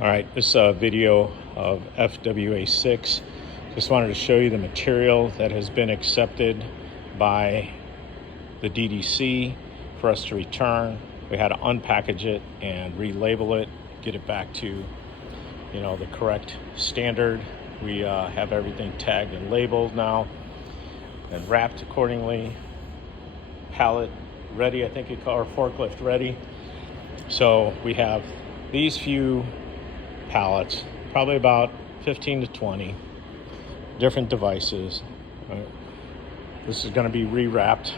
All right, this is a video of FWA6. Just wanted to show you the material that has been accepted by the DDC for us to return. We had to unpackage it and relabel it, get it back to the correct standard. We have everything tagged and labeled now and wrapped accordingly. Pallet ready, I think you call it, or forklift ready. So we have these few pallets, probably about 15 to 20 different devices. Right? This is going to be rewrapped.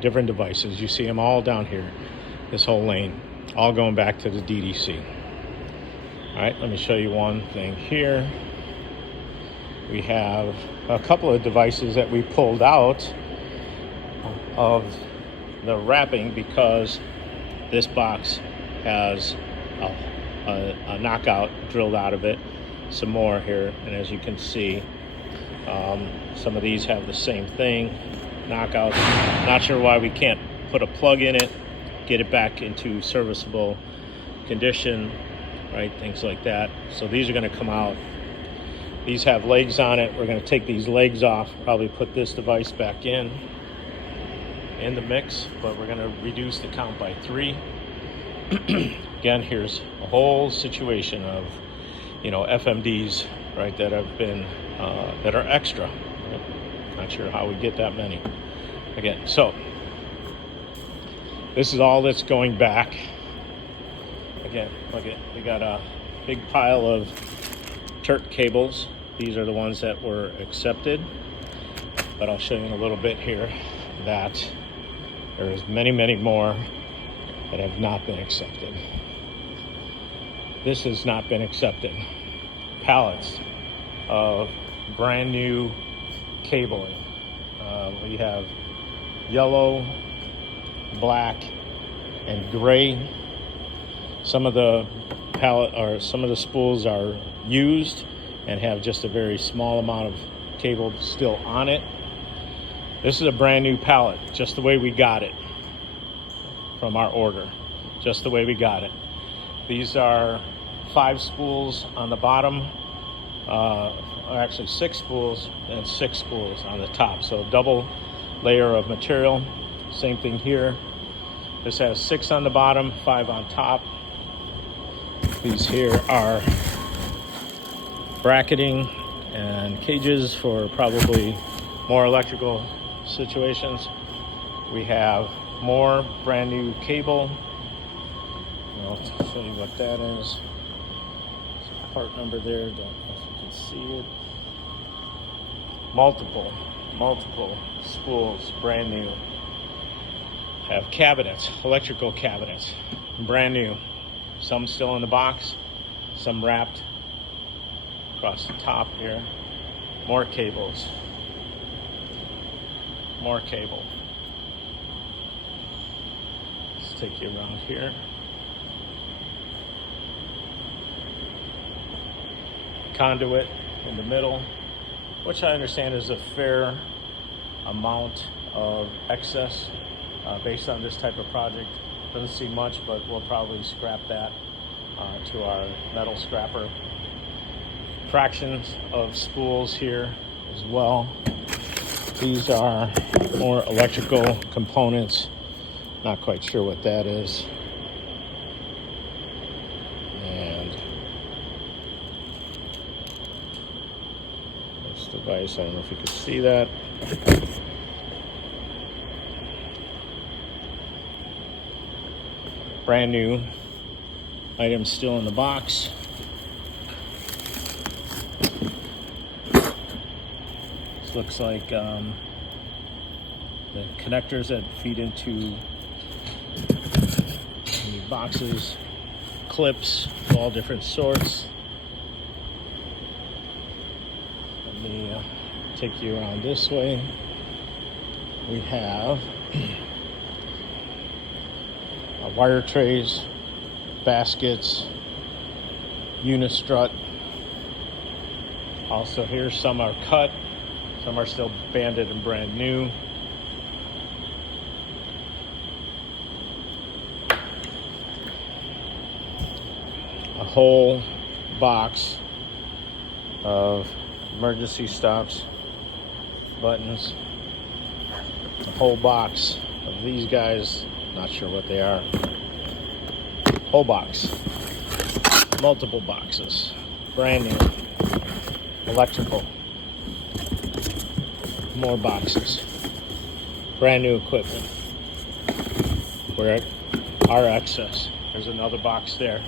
Different devices. You see them all down here, this whole lane, all going back to the DDC. All right, let me show you one thing here. We have a couple of devices that we pulled out of the wrapping because this box has a knockout drilled out of it. Some more here, and as you can see, some of these have the same thing, knockouts. Not sure why we can't put a plug in it, get it back into serviceable condition, right? Things like that. So these are going to come out. These have legs on it. We're going to take these legs off, probably put this device back in the mix, but we're going to reduce the count by 3. Again, here's a whole situation of FMDs, right, that have been that are extra. Right? Not sure how we get that many. Again, so this is all that's going back. Again, look at, we got a big pile of Turk cables. These are the ones that were accepted, but I'll show you in a little bit here that there's many more that have not been accepted. This has not been accepted. Pallets of brand new cabling. We have yellow, black, and gray. Some of the some of the spools are used and have just a very small amount of cable still on it. This is a brand new pallet, just the way we got it from our order, just the way we got it. These are 5 spools on the bottom, or actually 6 spools and 6 spools on the top. So double layer of material. Same thing here. This has 6 on the bottom, 5 on top. These here are bracketing and cages for probably more electrical situations. We have more brand new cable. I'll show you what that is. There's a part number there, don't know if you can see it. Multiple spools, brand new. Have cabinets, electrical cabinets, brand new. Some still in the box, some wrapped across the top here. More cables. More cable. Let's take you around here. Conduit in the middle, which I understand is a fair amount of excess based on this type of project. Doesn't seem much, but we'll probably scrap that to our metal scrapper. Fractions of spools here as well. These are more electrical components. Not quite sure what that is. And this device, I don't know if you can see that. Brand new items still in the box. This looks like the connectors that feed into the boxes, clips of all different sorts. Let me take you around this way. We have wire trays, baskets, unistrut. Also here, some are cut, some are still banded and brand new. a whole box of emergency stops, buttons, a whole box of these guys, not sure what they are, whole box, multiple boxes, brand new, electrical, more boxes, brand new equipment. We're at our excess. There's another box there.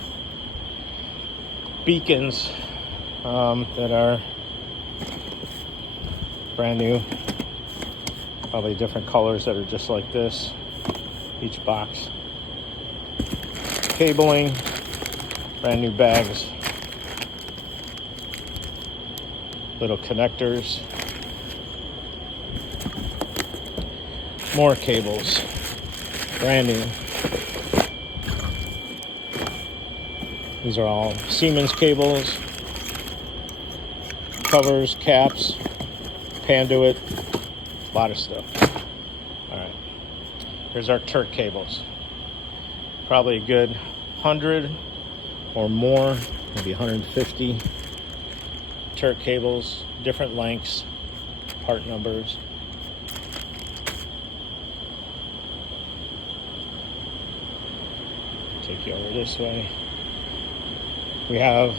Beacons that are brand new, probably different colors that are just like this, each box. Cabling, brand new bags, little connectors, more cables, brand new. These are all Siemens cables, covers, caps, Panduit, a lot of stuff. All right, here's our Turk cables. Probably a good 100 or more, maybe 150 Turk cables, different lengths, part numbers. Take you over this way. We have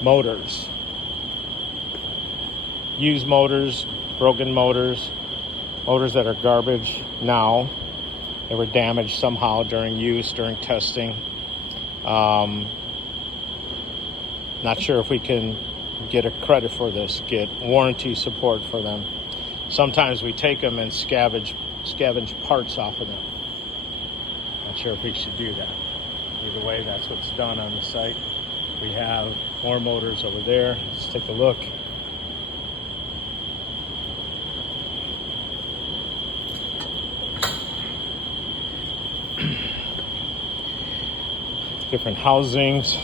motors, used motors, broken motors, motors that are garbage now. They were damaged somehow during use, during testing. Not sure if we can get a credit for this, get warranty support for them. Sometimes we take them and scavenge parts off of them. Not sure if we should do that. Either way, that's what's done on the site. We have more motors over there. Let's take a look. Different housings.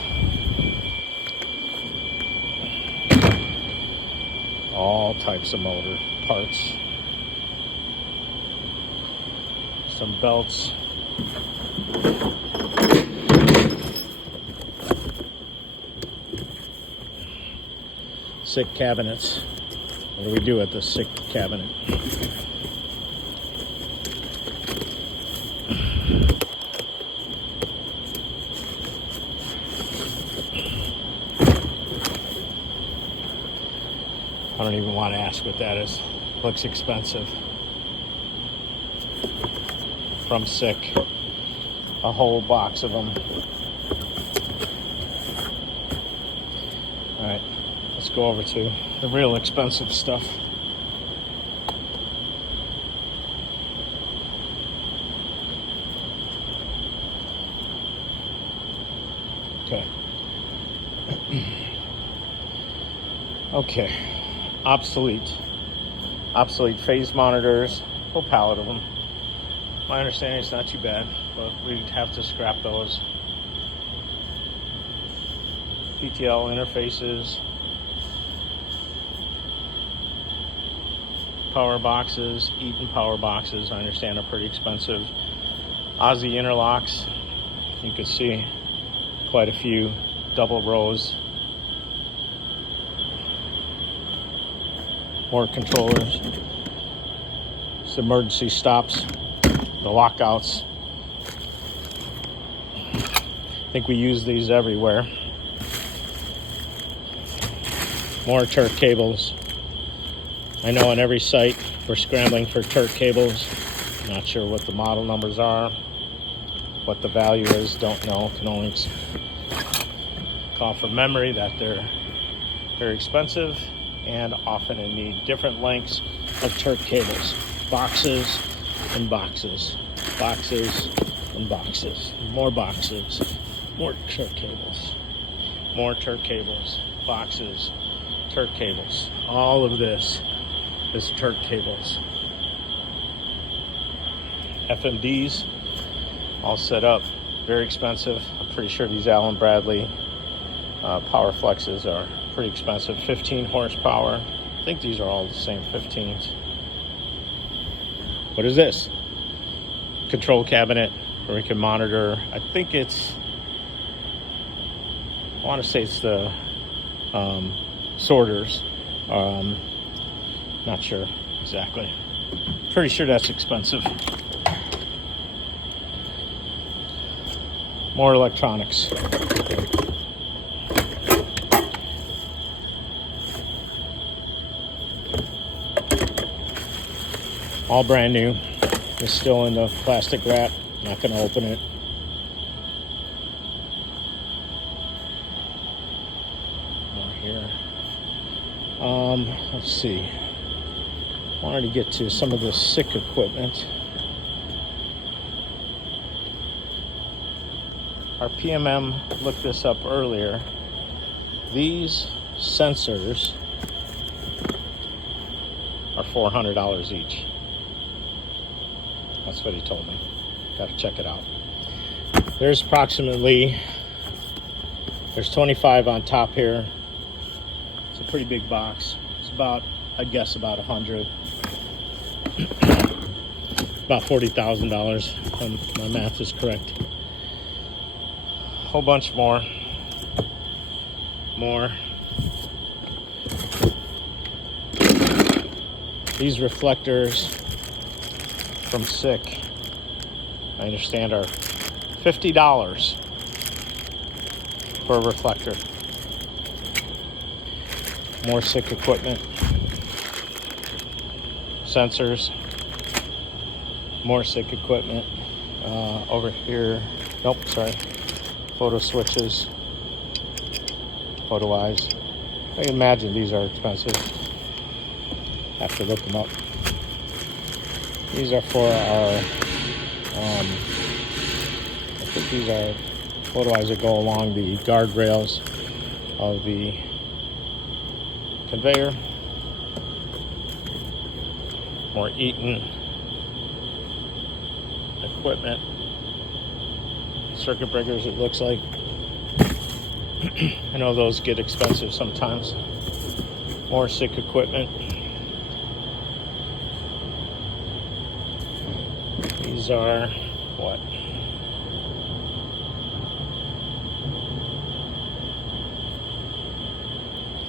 All types of motor parts. Some belts. SICK cabinets. What do we do at the SICK cabinet? I don't even want to ask what that is. Looks expensive. From SICK. A whole box of them. All right. Let's go over to the real expensive stuff. Okay. Okay. Obsolete phase monitors. Whole pallet of them. My understanding is not too bad, but we'd have to scrap those. PTL interfaces. Power boxes, Eaton power boxes, I understand are pretty expensive. Aussie interlocks, you can see quite a few double rows. More controllers. It's emergency stops, the lockouts. I think we use these everywhere. More Turk cables. I know on every site we're scrambling for Turk cables. Not sure what the model numbers are, what the value is, don't know. Can only call from memory that they're very expensive and often in need. Different lengths of Turk cables. Boxes and boxes. Boxes and boxes. More boxes. More Turk cables. More Turk cables. Boxes. Turk cables. All of this is Turk cables. FMDs all set up, very expensive. I'm pretty sure these Allen Bradley power flexes are pretty expensive. 15 horsepower. I think these are all the same 15s. What is this? Control cabinet where we can monitor. I think it's I want to say it's the sorters. Not sure exactly. Pretty sure that's expensive. More electronics. All brand new. It's still in the plastic wrap. Not going to open it. More here. Let's see. Wanted to get to some of the sick equipment. Our PMM looked this up earlier. These sensors are $400 each. That's what he told me. Got to check it out. There's 25 on top here. It's a pretty big box. It's about, I'd guess about 100. About $40,000 if my math is correct. Whole bunch more. These reflectors from SICK, I understand, are $50 for a reflector. More SICK equipment. Sensors. More SICK equipment. Over here, nope, sorry. Photo switches. Photo eyes. I can imagine these are expensive. Have to look them up. These are for our, I think these are photo eyes that go along the guardrails of the conveyor. More Eaton equipment. Circuit breakers, it looks like. I know those get expensive sometimes. More SICK equipment. These are what?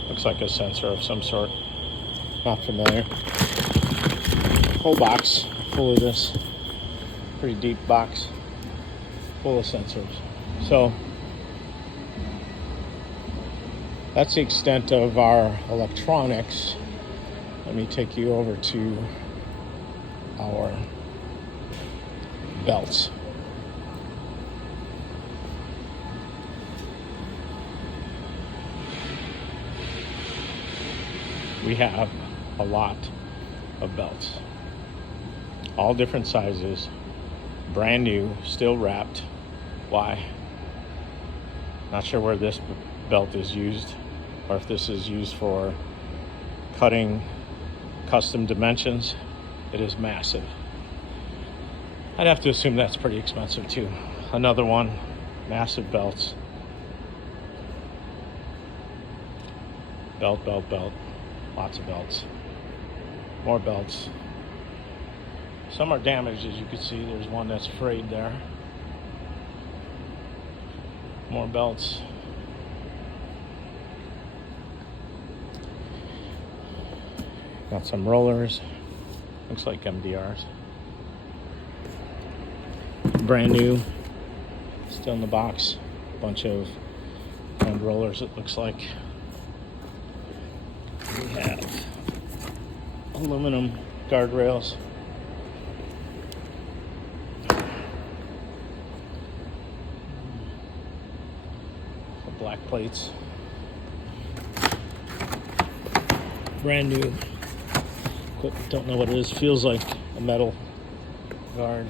Looks like a sensor of some sort. Not familiar. Whole box full of this. Pretty deep box full of sensors. So that's the extent of our electronics. Let me take you over to our belts. We have a lot of belts, all different sizes, brand new, still wrapped. Why? Not sure where this belt is used, or if this is used for cutting custom dimensions. It is massive. I'd have to assume that's pretty expensive too. Another one, massive belts. Belt. Lots of belts. More belts. Some are damaged, as you can see. There's one that's frayed there. More belts. Got some rollers. Looks like MDRs. Brand new. Still in the box. Bunch of hand rollers, it looks like. We have aluminum guardrails. Black plates. Brand new. Don't know what it is. Feels like a metal guard.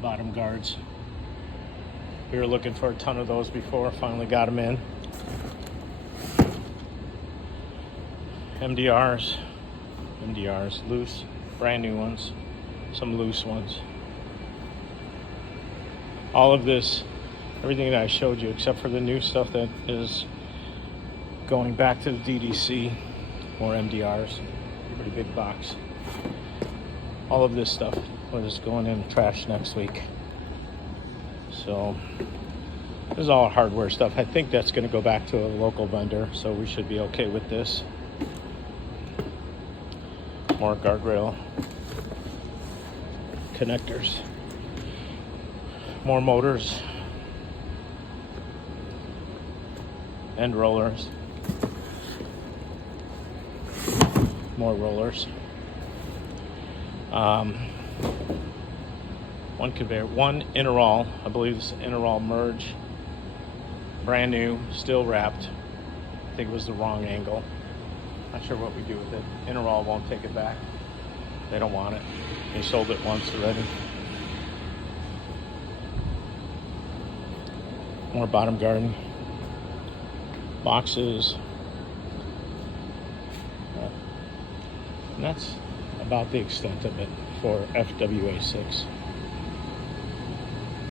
Bottom guards. We were looking for a ton of those before. Finally got them in. MDRs, loose, brand new ones, some loose ones. All of this, everything that I showed you, except for the new stuff that is going back to the DDC, more MDRs, pretty big box. All of this stuff is going in the trash next week. So This is all hardware stuff. I think that's going to go back to a local vendor, so we should be okay with this. More guardrail connectors. More motors. End rollers. More rollers. One conveyor, one Interall. I believe this is Interall merge. Brand new, still wrapped. I think it was the wrong angle. Not sure what we do with it. Interall won't take it back. They don't want it. They sold it once already. More bottom garden. Boxes. And that's about the extent of it for FWA6.